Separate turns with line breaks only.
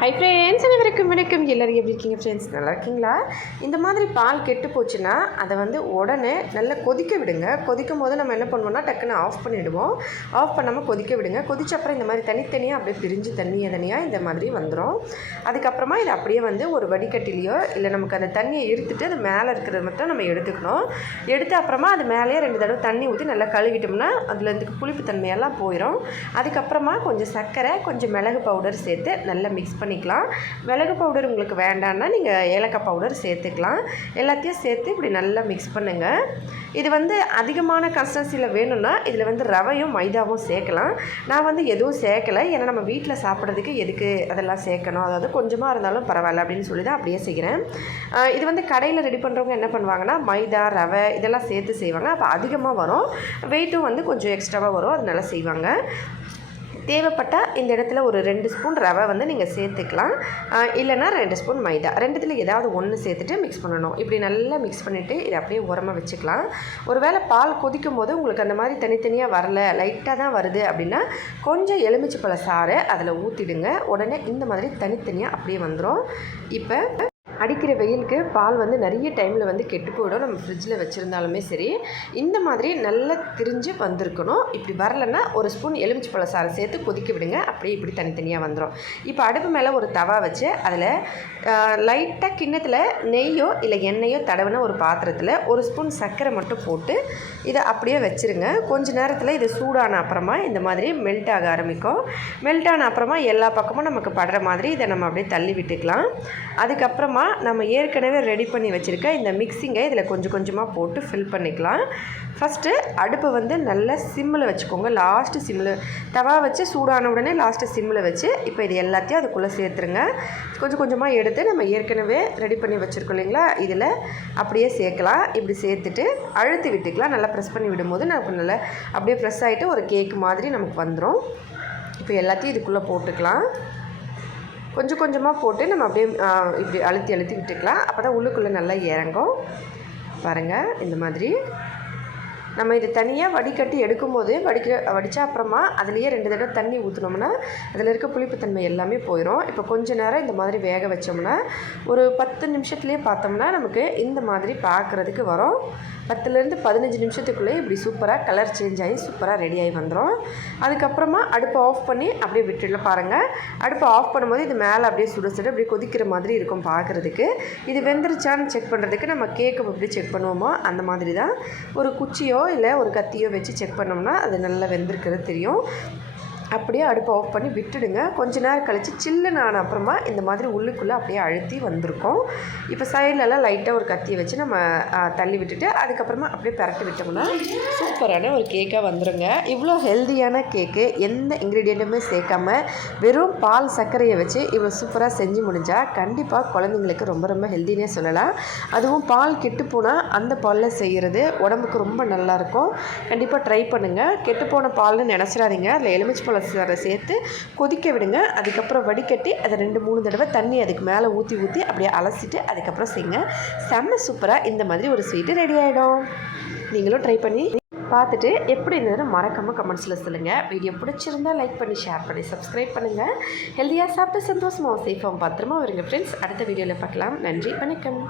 Hi friends அனைவருக்கும் வணக்கம். எல்லோரும் எப்படி இருக்கீங்க ஃப்ரெண்ட்ஸ் நல்லா இருக்கீங்களா? இந்த மாதிரி பால் கெட்டு போச்சுன்னா அதை வந்து உடனே நல்லா கொதிக்க விடுங்க. கொதிக்கும் போது நம்ம என்ன பண்ணுவோம்னா டக்குன்னு ஆஃப் பண்ணிவிடுவோம் ஆஃப் பண்ணாமல் கொதிக்க விடுங்க. கொதிச்ச அப்புறம் இந்த மாதிரி தனித்தனியாக அப்படியே பிரிஞ்சு தண்ணியை தனியாக இந்த மாதிரி வந்துடும் அதுக்கப்புறமா இது அப்படியே வந்து ஒரு வடிகட்டிலையோ இல்லை நமக்கு அந்த தண்ணியை இருத்துட்டு அது மேலே இருக்கிறத மட்டும் நம்ம எடுத்துக்கணும். எடுத்து அப்புறமா அது மேலேயே ரெண்டு தடவை தண்ணி ஊற்றி நல்லா கழுவிட்டோம்னா அதில் இருந்து புளிப்பு தன்மையெல்லாம் போயிடும் அதுக்கப்புறமா கொஞ்சம் சர்க்கரை கொஞ்சம் மிளகு பவுடர் சேர்த்து நல்லா மிக்ஸ் பண்ணிக்கலாம். மிளகு பவுடர் உங்களுக்கு வேண்டான்னா நீங்கள் ஏலக்காய் பவுடர் சேர்த்துக்கலாம். எல்லாத்தையும் சேர்த்து இப்படி நல்லா மிக்ஸ் பண்ணுங்கள் இது வந்து அதிகமான கன்சிஸ்டன்சியில் வேணும்னா இதில் வந்து ரவையும் மைதாவும் சேர்க்கலாம். நான் வந்து எதுவும் சேர்க்கலை. ஏன்னா நம்ம வீட்டில் சாப்பிட்றதுக்கு எதுக்கு அதெல்லாம் சேர்க்கணும்? அதாவது கொஞ்சமாக இருந்தாலும் பரவாயில்ல அப்படின்னு சொல்லி தான் அப்படியே செய்கிறேன் இது வந்து கடையில் ரெடி பண்ணுறவங்க என்ன பண்ணுவாங்கன்னா மைதா ரவை இதெல்லாம் சேர்த்து செய்வாங்க. அப்போ அதிகமாக வரும். வெயிட்டும் வந்து கொஞ்சம் எக்ஸ்ட்ராவாக வரும். அதனால செய்வாங்க. தேவைப்பட்டால் இந்த இடத்துல ஒரு ரெண்டு ஸ்பூன் ரவை வந்து நீங்கள் சேர்த்துக்கலாம். இல்லைனா இல்லைன்னா ரெண்டு ஸ்பூன் மைதா. ரெண்டுத்தில் ஏதாவது ஒன்று சேர்த்துட்டு மிக்ஸ் பண்ணணும். இப்படி நல்லா மிக்ஸ் பண்ணிவிட்டு இதை அப்படியே உரமாக வச்சுக்கலாம். ஒருவேளை பால் கொதிக்கும் போது உங்களுக்கு அந்த மாதிரி தனித்தனியாக வரல லைட்டாக தான் வருது அப்படின்னா கொஞ்சம் எலுமிச்சை பழ சாறை அதில் ஊற்றிடுங்க உடனே இந்த மாதிரி தனித்தனியாக அப்படியே வந்துடும் இப்போ அடிக்கிற வெயிலுக்கு பால் வந்து நிறைய டைமில் வந்து கெட்டு போயிடும். நம்ம ஃப்ரிட்ஜில் வச்சுருந்தாலுமே சரி. இந்த மாதிரி நல்லா திரிஞ்சு வந்திருக்கணும். இப்படி வரலைன்னா ஒரு ஸ்பூன் எலுமிச்சை பழ சாறை சேர்த்து கொதிக்க விடுங்க. அப்படியே இப்படி தனித்தனியாக வந்துடும் இப்போ அடுப்பு மேலே ஒரு தவா வச்சு அதில் லைட்டாக கிண்ணத்தில் நெய்யோ இல்லை எண்ணெயோ தடவின ஒரு பாத்திரத்தில் ஒரு ஸ்பூன் சர்க்கரை மட்டும் போட்டு இதை அப்படியே வச்சுருங்க. கொஞ்ச நேரத்தில் இது சூடான அப்புறமா இந்த மாதிரி மெல்ட் ஆக ஆரம்பிக்கும். மெல்ட் ஆன அப்புறமா எல்லா பக்கமும் நமக்கு படுற மாதிரி இதை நம்ம அப்படியே தள்ளி விட்டுக்கலாம். அதுக்கப்புறமா நம்ம ஏற்கனவே ரெடி பண்ணி வச்சுருக்க இந்த மிக்சிங்கை இதில் கொஞ்சம் கொஞ்சமாக போட்டு ஃபில் பண்ணிக்கலாம். ஃபஸ்ட்டு அடுப்பை வந்து நல்லா சிம்மில் வச்சுக்கோங்க. லாஸ்ட்டு சிம்மில் தவா வச்சு சூடான உடனே லாஸ்ட்டு சிம்மில் வச்சு இப்போ இது எல்லாத்தையும் அதுக்குள்ளே சேர்த்துருங்க. கொஞ்சம் கொஞ்சமாக எடுத்து நம்ம ஏற்கனவே ரெடி பண்ணி வச்சுருக்கோம் இல்லைங்களா? இதில் அப்படியே சேர்க்கலாம். இப்படி சேர்த்துட்டு அழுத்தி விட்டுக்கலாம். நல்லா ப்ரெஸ் பண்ணி விடும்போது நமக்கு நல்லா அப்படியே ப்ரெஸ் ஆகிட்டு ஒரு கேக் மாதிரி நமக்கு வந்துடும் இப்போ எல்லாத்தையும் இதுக்குள்ளே போட்டுக்கலாம். கொஞ்சம் கொஞ்சமாக போட்டு நம்ம அப்படியே இப்படி அழுத்தி அழுத்தி விட்டுக்கலாம். அப்போ தான் உள்ளுக்குள்ளே நல்லா இறங்கும். பாருங்கள் இந்த மாதிரி. நம்ம இது தனியாக வடிகட்டி எடுக்கும்போது வடிக்க வடித்தா அப்புறமா அதுலேயே ரெண்டு தடவை தண்ணி ஊற்றினோம்னா அதில் இருக்க புளிப்புத்தன்மை எல்லாமே போயிடும் இப்போ கொஞ்ச நேரம் இந்த மாதிரி வேக வச்சோம்னா ஒரு பத்து நிமிஷத்துலேயே பார்த்தோம்னா நமக்கு இந்த மாதிரி பார்க்குறதுக்கு வரும். பத்துலேருந்து பதினஞ்சு நிமிஷத்துக்குள்ளே இப்படி சூப்பராக கலர் சேஞ்ச் ஆகி சூப்பராக ரெடி ஆகி வந்துடும் அதுக்கப்புறமா அடுப்பை ஆஃப் பண்ணி அப்படியே விட்டுடல பாருங்கள் அடுப்பை ஆஃப் பண்ணும்போது இது மேலே அப்படியே சுட சுட அப்படியே கொதிக்கிற மாதிரி இருக்கும் பார்க்குறதுக்கு இது வெந்துருச்சான்னு செக் பண்ணுறதுக்கு நம்ம கேக்கு எப்படி செக் பண்ணுவோமோ அந்த மாதிரி தான். ஒரு குச்சியோ இல்லை ஒரு கத்தியோ வச்சு செக் பண்ணோம்னா அது நல்லா வெந்திருக்கிறது தெரியும். அப்படியே அடுப்பை ஆஃப் பண்ணி விட்டுடுங்க. கொஞ்ச நேரம் கழித்து சில்லுன்னு ஆன அப்புறமா இந்த மாதிரி உள்ளுக்குள்ளே அப்படியே அழுத்தி வந்திருக்கும். இப்போ சைட்லலாம் லைட்டாக ஒரு கத்தியை வச்சு நம்ம தள்ளி விட்டுட்டு அதுக்கப்புறமா அப்படியே பரட்டி விட்டோம்னா சூப்பரான ஒரு கேக்காக வந்துடுங்க இவ்வளோ ஹெல்தியான கேக்கு எந்த இன்க்ரீடியண்ட்டுமே சேர்க்காம வெறும் பால் சர்க்கரையை வச்சு இவ்வளோ சூப்பராக செஞ்சு முடிஞ்சால் கண்டிப்பாக குழந்தைங்களுக்கு ரொம்ப ரொம்ப ஹெல்த்தினே சொல்லலாம். அதுவும் பால் கெட்டு போனால் அந்த பாலில் செய்கிறது உடம்புக்கு ரொம்ப நல்லாயிருக்கும் கண்டிப்பாக ட்ரை பண்ணுங்கள் கெட்டு போன பால்னு நினச்சிடாதீங்க. அதில் எலுமிச்சு பழ சேர்த்து கொதிக்க விடுங்க. அதுக்கப்புறம் வடிகட்டி அதை ரெண்டு மூணு தடவை தண்ணி அதுக்கு மேலே ஊற்றி ஊற்றி அப்படியே அலசிட்டு அதுக்கப்புறம் செய்யுங்க. செம்ம சூப்பராக இந்த மாதிரி ஒரு ஸ்வீட்டு ரெடி ஆகிடும் நீங்களும் ட்ரை பண்ணி பார்த்துட்டு எப்படி இருந்ததுன்னு மறக்காமல் கமெண்ட்ஸில் சொல்லுங்கள் வீடியோ பிடிச்சிருந்தா லைக் பண்ணி ஷேர் பண்ணி சப்ஸ்கிரைப் பண்ணுங்கள் ஹெல்த்தியாக சாப்பிட்டு சந்தோஷமாக சேஃபாகவும் பத்திரமா வருங்க ஃப்ரெண்ட்ஸ் அடுத்த வீடியோவில் பார்க்கலாம். நன்றி வணக்கம்.